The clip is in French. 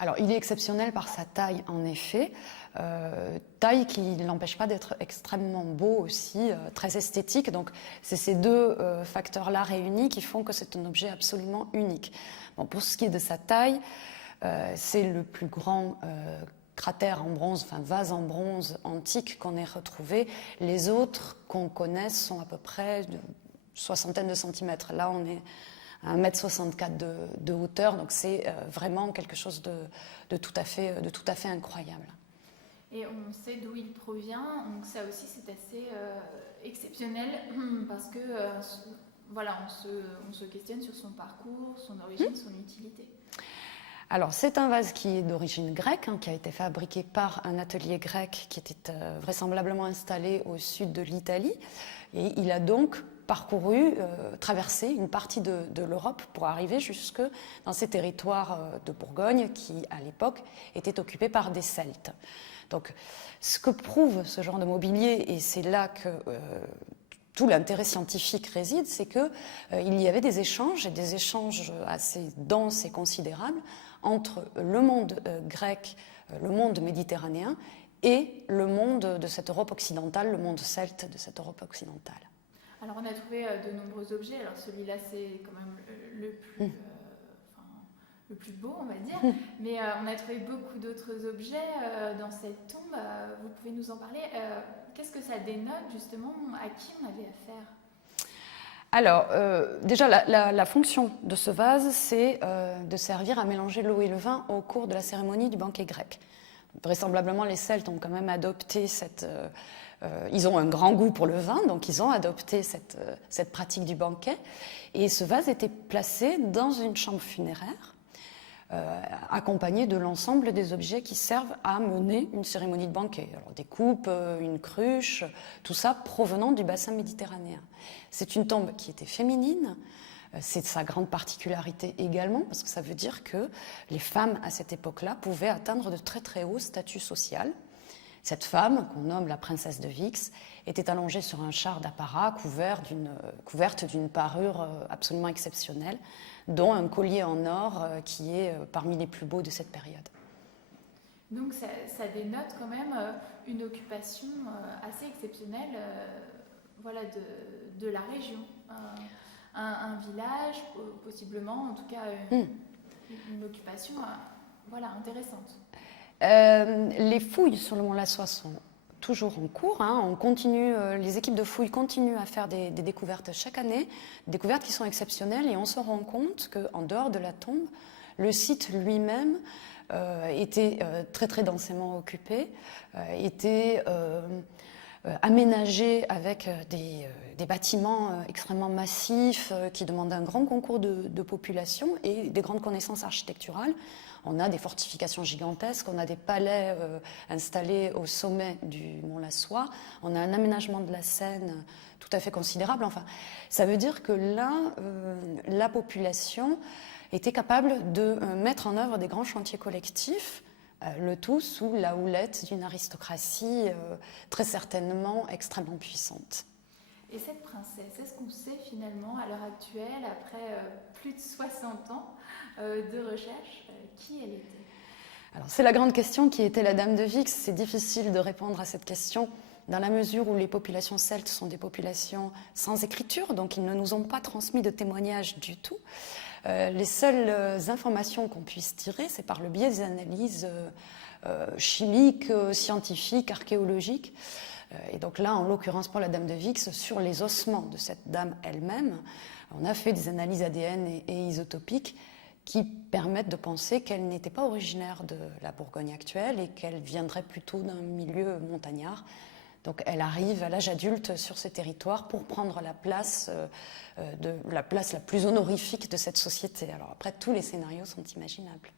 Alors, il est exceptionnel par sa taille, en effet. Taille qui ne l'empêche pas d'être extrêmement beau aussi, très esthétique. Donc, c'est ces deux facteurs-là réunis qui font que c'est un objet absolument unique. Bon, pour ce qui est de sa taille, c'est le plus grand cratère en bronze, enfin vase en bronze antique qu'on ait retrouvé. Les autres qu'on connaisse sont à peu près de soixantaine de centimètres. Là, on est à 1,64 m de hauteur, donc c'est vraiment quelque chose de tout à fait incroyable. Et on sait d'où il provient, donc ça aussi c'est assez exceptionnel parce que voilà, on se questionne sur son parcours, son origine, son utilité. Alors c'est un vase qui est d'origine grecque, qui a été fabriqué par un atelier grec qui était vraisemblablement installé au sud de l'Italie, et il a donc parcouru, traversé une partie de l'Europe pour arriver jusque dans ces territoires de Bourgogne qui, à l'époque, étaient occupés par des Celtes. Donc, ce que prouve ce genre de mobilier, et c'est là que tout l'intérêt scientifique réside, c'est qu'il y avait des échanges, et des échanges assez denses et considérables, entre le monde grec, le monde méditerranéen, et le monde de cette Europe occidentale, le monde celte de cette Europe occidentale. Alors on a trouvé de nombreux objets, alors celui-là c'est quand même le plus beau on va dire, mais on a trouvé beaucoup d'autres objets dans cette tombe, vous pouvez nous en parler, qu'est-ce que ça dénote justement, à qui on avait affaire? Alors, déjà, la fonction de ce vase, c'est de servir à mélanger l'eau et le vin au cours de la cérémonie du banquet grec. Vraisemblablement, les Celtes ont quand même adopté ils ont un grand goût pour le vin, donc ils ont adopté cette pratique du banquet. Et ce vase était placé dans une chambre funéraire, accompagné de l'ensemble des objets qui servent à mener une cérémonie de banquet. Alors, des coupes, une cruche, tout ça provenant du bassin méditerranéen. C'est une tombe qui était féminine. C'est sa grande particularité également, parce que ça veut dire que les femmes à cette époque-là pouvaient atteindre de très très hauts statuts social. Cette femme, qu'on nomme la princesse de Vix, était allongée sur un char d'apparat couverte d'une parure absolument exceptionnelle, dont un collier en or qui est parmi les plus beaux de cette période. Donc ça dénote quand même une occupation assez exceptionnelle voilà, de la région. Un village, possiblement, en tout cas une occupation voilà, intéressante. Les fouilles sur le mont Lassois sont toujours en cours. On continue, les équipes de fouilles continuent à faire des découvertes chaque année, découvertes qui sont exceptionnelles, et on se rend compte qu'en dehors de la tombe, le site lui-même était très très densément occupé, était aménagé avec des bâtiments extrêmement massifs qui demandaient un grand concours de population et des grandes connaissances architecturales. On a des fortifications gigantesques, on a des palais installés au sommet du mont Lassois, on a un aménagement de la Seine tout à fait considérable. Enfin, ça veut dire que là, la population était capable de mettre en œuvre des grands chantiers collectifs, le tout sous la houlette d'une aristocratie très certainement extrêmement puissante. Et cette princesse, est-ce qu'on sait finalement à l'heure actuelle, après plus de 60 ans de recherche, qui elle était? Alors c'est la grande question, qui était la Dame de Vix. C'est difficile de répondre à cette question dans la mesure où les populations celtes sont des populations sans écriture, donc ils ne nous ont pas transmis de témoignages du tout. Les seules informations qu'on puisse tirer, c'est par le biais des analyses chimiques, scientifiques, archéologiques. Et donc là, en l'occurrence pour la Dame de Vix, sur les ossements de cette dame elle-même, on a fait des analyses ADN et isotopiques qui permettent de penser qu'elle n'était pas originaire de la Bourgogne actuelle et qu'elle viendrait plutôt d'un milieu montagnard. Donc elle arrive à l'âge adulte sur ce territoire pour prendre la place la plus honorifique de cette société. Alors après, tous les scénarios sont imaginables.